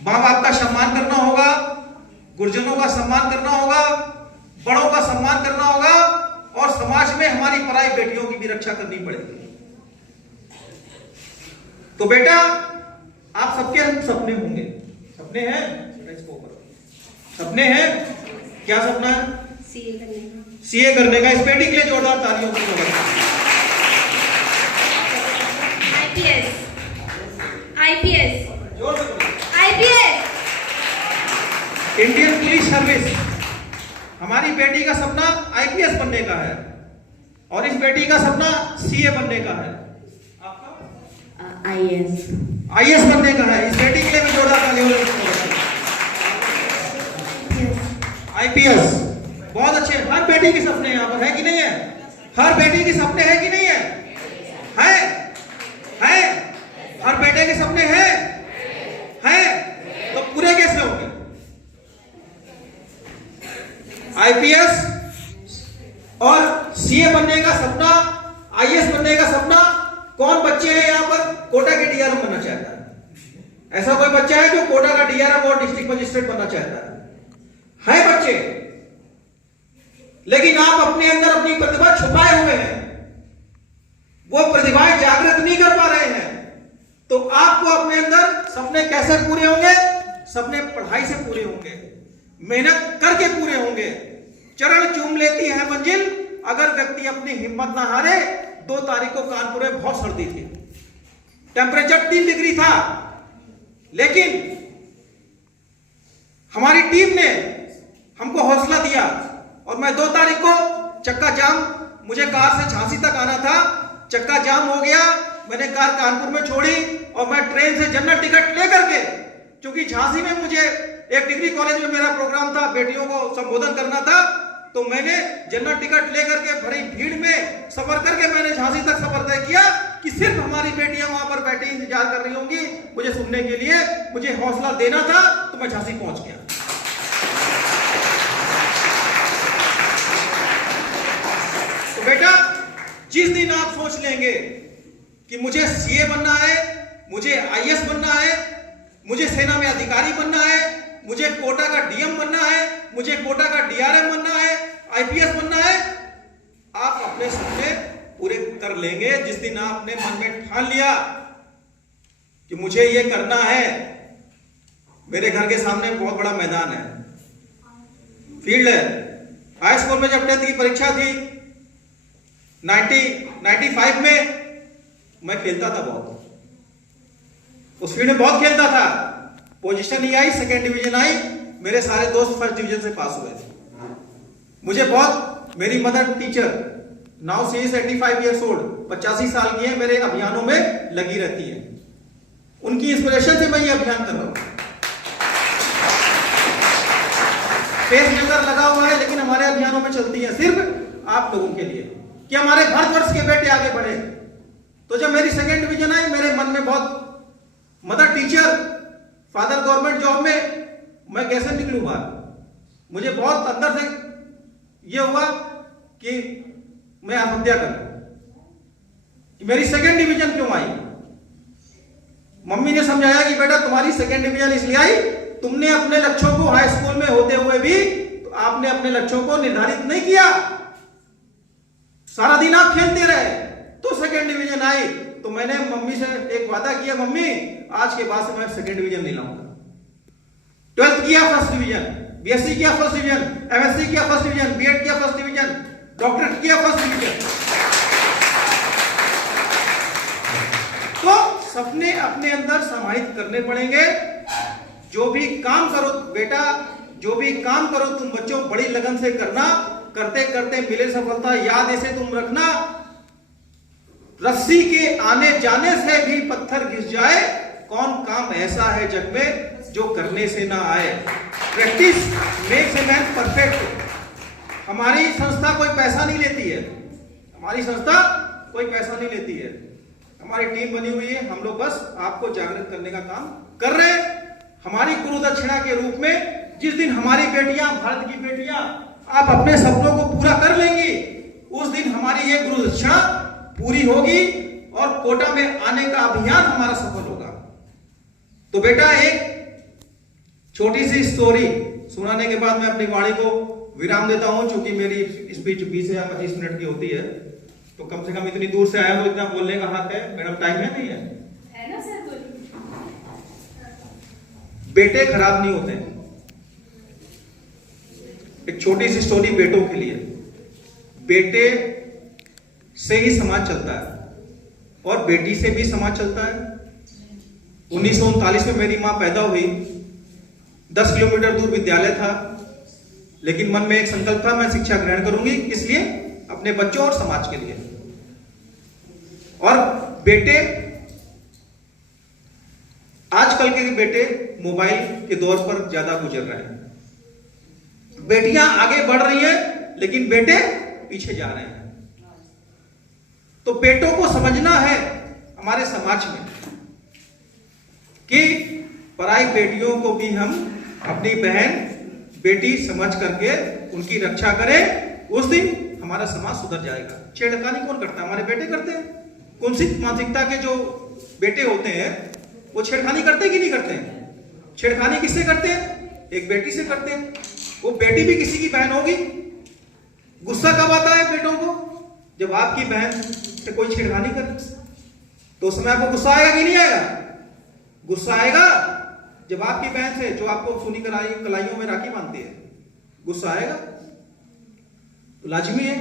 माँ बाप का सम्मान करना होगा, गुरुजनों का सम्मान करना होगा, बड़ों का सम्मान करना होगा और समाज में हमारी पराई बेटियों की भी रक्षा करनी पड़ेगी। तो बेटा आप सबके सपने होंगे, सपने हैं, सपने हैं, क्या सपना है? सीए करने का। सीए करने का। इस बेटी के लिए जोरदार तालियों की जरूरत है। IPS, IPS, IPS, Indian police service. हमारी बेटी का सपना आईपीएस बनने का है और इस बेटी का सपना सीए बनने का है। आपका आईएएस, आईएएस बनने का है। इस बेटी के लिए भी जोरदार तालियां। आईपीएस बहुत अच्छे। हर बेटी के सपने यहाँ पर है कि नहीं है? हर बेटी के सपने है कि नहीं है? है? हर बेटे के सपने हैं? तो पूरे कैसे होंगे? आईपीएस और सीए बनने का सपना, आईएएस बनने का सपना कौन बच्चे हैं यहाँ पर कोटा के डीआरएम बनना चाहता है? ऐसा कोई बच्चा है जो कोटा का डीआरएम और डिस्ट्रिक्ट मजिस्ट्रेट बनना चाहता है बच्चे? लेकिन आप अपने अंदर अपनी प्रतिभा छुपाए हुए हैं, वो प्रतिभाएं जागृत नहीं कर पा रहे हैं। तो आपको अपने अंदर सपने कैसे पूरे होंगे? सपने पढ़ाई से पूरे होंगे, मेहनत करके पूरे होंगे। चरण चूम लेती है मंजिल अगर व्यक्ति अपनी हिम्मत ना हारे। 2 तारीख को कानपुर में बहुत सर्दी थी, टेम्परेचर 3 डिग्री था, लेकिन हमारी टीम ने हमको हौसला दिया और मैं 2 तारीख को चक्का जाम, मुझे कार से झांसी तक आना था, चक्का जाम हो गया, मैंने कार कानपुर में छोड़ी और मैं ट्रेन से जनरल टिकट लेकर के, क्योंकि झांसी में मुझे एक डिग्री कॉलेज में मेरा प्रोग्राम था, बेटियों को संबोधन करना था, तो मैंने जनरल टिकट लेकर के भरी भीड़ में सफर करके मैंने झांसी तक सफर तय किया कि सिर्फ हमारी बेटियां वहां पर बैठी इंतजार कर रही होंगी मुझे सुनने के लिए, मुझे हौसला देना था, तो मैं झांसी पहुंच गया। तो बेटा जिस दिन आप सोच लेंगे कि मुझे सीए बनना है, मुझे आईएएस बनना है, मुझे सेना में अधिकारी बनना है, मुझे कोटा का डीएम बनना है, मुझे कोटा का डीआरएम बनना है, आईपीएस बनना है, आप अपने सपने पूरे कर लेंगे जिस दिन आपने मन में ठान लिया कि मुझे ये करना है। मेरे घर के सामने बहुत बड़ा मैदान है, फील्ड है। हाई स्कूल में जब 10th की परीक्षा थी 95 में, मैं खेलता था बहुत, उस फील्ड में बहुत खेलता था। पोजीशन ही आई, 2nd डिवीजन आई, मेरे सारे दोस्त 1st डिवीजन से पास हुए थे। मुझे बहुत, मेरी mother teacher, now she is 85 years old, 85 साल की है, मेरे अभियानों में लगी रहती है। उनकी इंस्पिरेशन से मैं ये अभियान कर रहा हूं। पेस मेकर लगा हुआ है, लेकिन हमारे अभियानों में चलती है सिर्फ आप लोगों के लिए कि हमारे भारतवर्ष के बेटे आगे बढ़े। तो जब मेरी 2nd डिवीजन आई, मेरे मन में बहुत, mother teacher, father government job में, मैं कैसे निकलूं बाहर? मुझे बहुत अंदर से यह हुआ कि मैं आत्महत्या करूं। मेरी 2nd डिवीजन क्यों आई? मम्मी ने समझाया कि बेटा तुम्हारी 2nd डिवीजन इसलिए आई, तुमने अपने लक्ष्यों को हाई स्कूल में होते हुए भी तो आपने अपने लक्ष्यों को निर्धारित नहीं किया, सारा दिन आप खेलते रहे, तो 2nd डिवीजन आई। तो मैंने मम्मी से एक वादा किया, मम्मी आज के बाद से मैं 2nd डिवीजन नहीं लाऊंगा। 12th किया 1st डिवीजन, बीएससी किया 1st डिवीजन, एमएससी किया 1st डिवीजन, बीएड किया 1st डिवीजन, डॉक्टरेट किया 1st डिवीजन। तो सपने अपने अंदर समाहित करने पड़ेंगे। जो भी काम करो बेटा, जो भी काम करो तुम बच्चों बड़ी लगन से करना, करते करते मिले सफलता याद ऐसे तुम रखना, रस्सी के आने जाने से भी पत्थर घिस जाए, कौन काम ऐसा है जग में जो करने से ना आए। Practice makes a man perfect. हमारी संस्था कोई पैसा नहीं लेती है, हमारी संस्था कोई पैसा नहीं लेती है, हमारी टीम बनी हुई है, हम लोग बस आपको जागृत करने का काम कर रहे हैं। हमारी गुरु दक्षिणा के रूप में जिस दिन हमारी बेटियां, भारत की बेटियां, आप अपने सपनों को पूरा कर लेंगी, उस दिन हमारी ये गुरु दक्षिणा पूरी होगी और कोटा में आने का अभियान हमारा सफल होगा। तो बेटा एक छोटी सी स्टोरी सुनाने के बाद मैं अपनी वाणी को विराम देता हूं, चूंकि मेरी स्पीच 20 या 25 मिनट की होती है, तो कम से कम इतनी दूर से आया हूं, इतना बोलने का हक है। मैडम टाइम है नहीं है? है ना सर? बोलिए। बेटे खराब नहीं होते। एक छोटी सी स्टोरी बेटों के लिए। बेटे से ही समाज चलता है और बेटी से भी समाज चलता है। 1939 में मेरी मां पैदा हुई। 10 किलोमीटर दूर विद्यालय था, लेकिन मन में एक संकल्प था, मैं शिक्षा ग्रहण करूंगी, इसलिए अपने बच्चों और समाज के लिए। और बेटे, आजकल के बेटे मोबाइल के दौर पर ज्यादा गुजर रहे हैं। बेटियां आगे बढ़ रही हैं, लेकिन बेटे पीछे जा रहे हैं। तो बेटों को समझना है हमारे समाज में कि पराई बेटियों को भी हम अपनी बहन बेटी समझ करके उनकी रक्षा करें। उस दिन हमारा समाज सुधर जाएगा। छेड़खानी कौन करता है? हमारे बेटे करते हैं। कुंसित मानसिकता के जो बेटे होते हैं वो छेड़खानी करते हैं कि नहीं करते हैं? छेड़खानी किससे करते हैं? एक बेटी से करते हैं। वो बेटी भी किसी की बहन होगी। गुस्सा कब आता है बेटों को? जब आपकी बहन से कोई छेड़खानी करे, तो उस समय आपको गुस्सा आएगा कि नहीं आएगा? गुस्सा आएगा। जब आपकी बहन से, जो आपको सुनी कलाइयों में राखी बांधती है, गुस्सा आएगा, तो लाजमी है।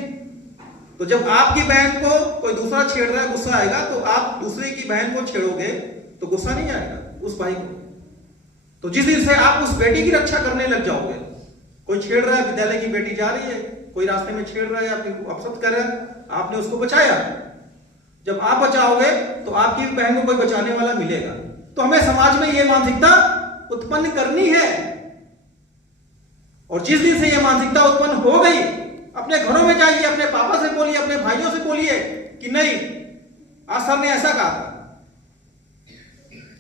तो जब आपकी बहन को कोई दूसरा छेड़ रहा है, गुस्सा आएगा। तो आप दूसरे की बहन को छेड़ोगे तो गुस्सा नहीं आएगा उस भाई को। तो जिस दिन से आप उस बेटी की रक्षा करने लग जाओगे, कोई छेड़ रहा है, विद्यालय की बेटी जा रही है, कोई रास्ते में छेड़ रहा है या फिर अपशब्द कर रहा है, आपने उसको बचाया। जब आप बचाओगे तो आपकी बहन को कोई बचाने वाला मिलेगा। तो हमें समाज में यह मानसिकता उत्पन्न करनी है। और जिस दिन से यह मानसिकता उत्पन्न हो गई, अपने घरों में जाइए, अपने पापा से बोलिए, अपने भाइयों से बोलिए कि नहीं, आज सर ने ऐसा कहा था।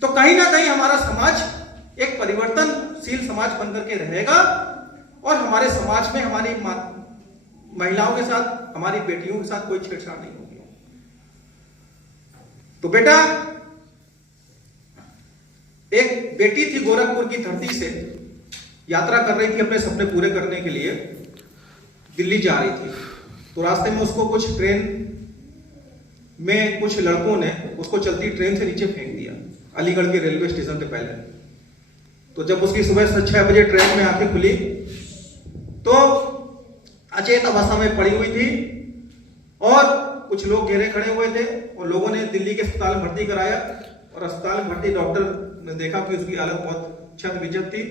तो कहीं ना कहीं हमारा समाज एक परिवर्तनशील समाज बनकर के रहेगा और हमारे समाज में हमारी महिलाओं के साथ, हमारी बेटियों के साथ कोई छेड़छाड़ नहीं होगी। तो बेटा, एक बेटी थी गोरखपुर की धरती से, यात्रा कर रही थी अपने सपने पूरे करने के लिए, दिल्ली जा रही थी। तो रास्ते में उसको कुछ ट्रेन में कुछ लड़कों ने उसको चलती ट्रेन से नीचे फेंक दिया, अलीगढ़ के रेलवे स्टेशन के पहले। तो जब उसकी सुबह 6 बजे ट्रेन में आंखें खुली तो अचेत अवस्था में पड़ी हुई थी और कुछ लोग घेरे खड़े हुए थे और लोगों ने दिल्ली के अस्पताल में भर्ती कराया। और अस्पताल में भर्ती डॉक्टर ने देखा कि उसकी हालत बहुत क्षत विक्षत थी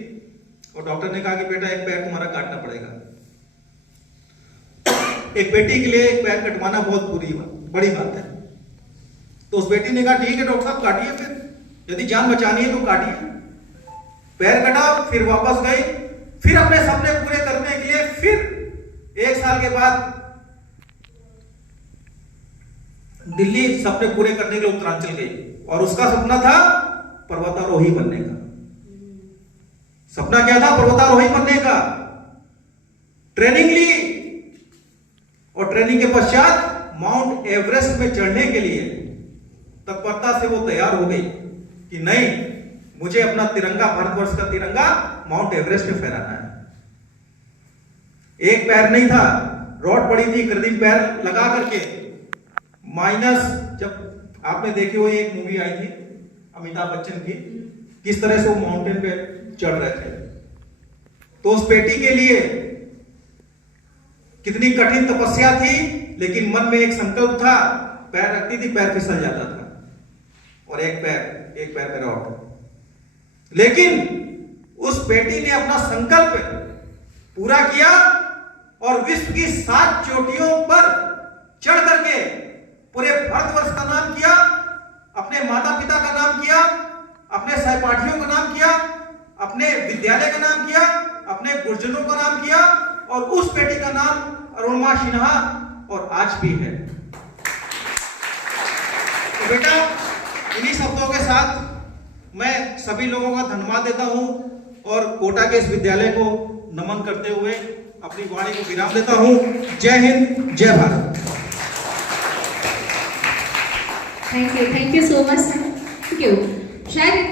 और डॉक्टर ने कहा कि बेटा, एक पैर तुम्हारा काटना पड़ेगा। एक बेटी के लिए एक पैर कटवाना बहुत बड़ी बात है। तो उस बेटी ने कहा, ठीक है डॉक्टर साहब, काटिए, फिर यदि जान बचानी है तो काटिए। पैर कटा, फिर वापस गई, फिर अपने सपने पूरे करने के लिए फिर 1 साल के बाद दिल्ली सपने पूरे करने के लिए उत्तरांचल गई। और उसका सपना था पर्वतारोही बनने का। सपना क्या था? पर्वतारोही बनने का। ट्रेनिंग ली और ट्रेनिंग के पश्चात माउंट एवरेस्ट में चढ़ने के लिए तत्परता से वो तैयार हो गई कि नहीं, मुझे अपना तिरंगा, भारतवर्ष का तिरंगा माउंट एवरेस्ट में फहराना है। एक पैर नहीं था, रॉड पड़ी थी, कृत्रिम पैर लगा करके माइनस, जब आपने देखी हुई एक मूवी आई थी अमिताभ बच्चन की, किस तरह से वो माउंटेन पे चढ़ रहे थे। तो उस बेटी के लिए कितनी कठिन तपस्या थी, लेकिन मन में एक संकल्प था। पैर रखती थी, पैर फिसल जाता था और एक पैर में रॉड। लेकिन उस बेटी ने अपना संकल्प पूरा किया और विश्व की 7 चोटियों पर चढ़ करके पूरे भारतवर्ष का नाम किया, अपने माता पिता का नाम किया, अपने सहपाठियों का नाम किया, अपने विद्यालय का नाम किया, अपने गुरुजनों का नाम किया और उस बेटी का नाम अरुणिमा सिन्हा और आज भी है। तो बेटा, इन्हीं शब्दों के साथ मैं सभी लोगों का धन्यवाद देता हूं और कोटा के इस विद्यालय को नमन करते हुए अपनी वाणी को विराम देता हूं। जय हिंद, जय Bharat. Thank you so much. Thank you. शायद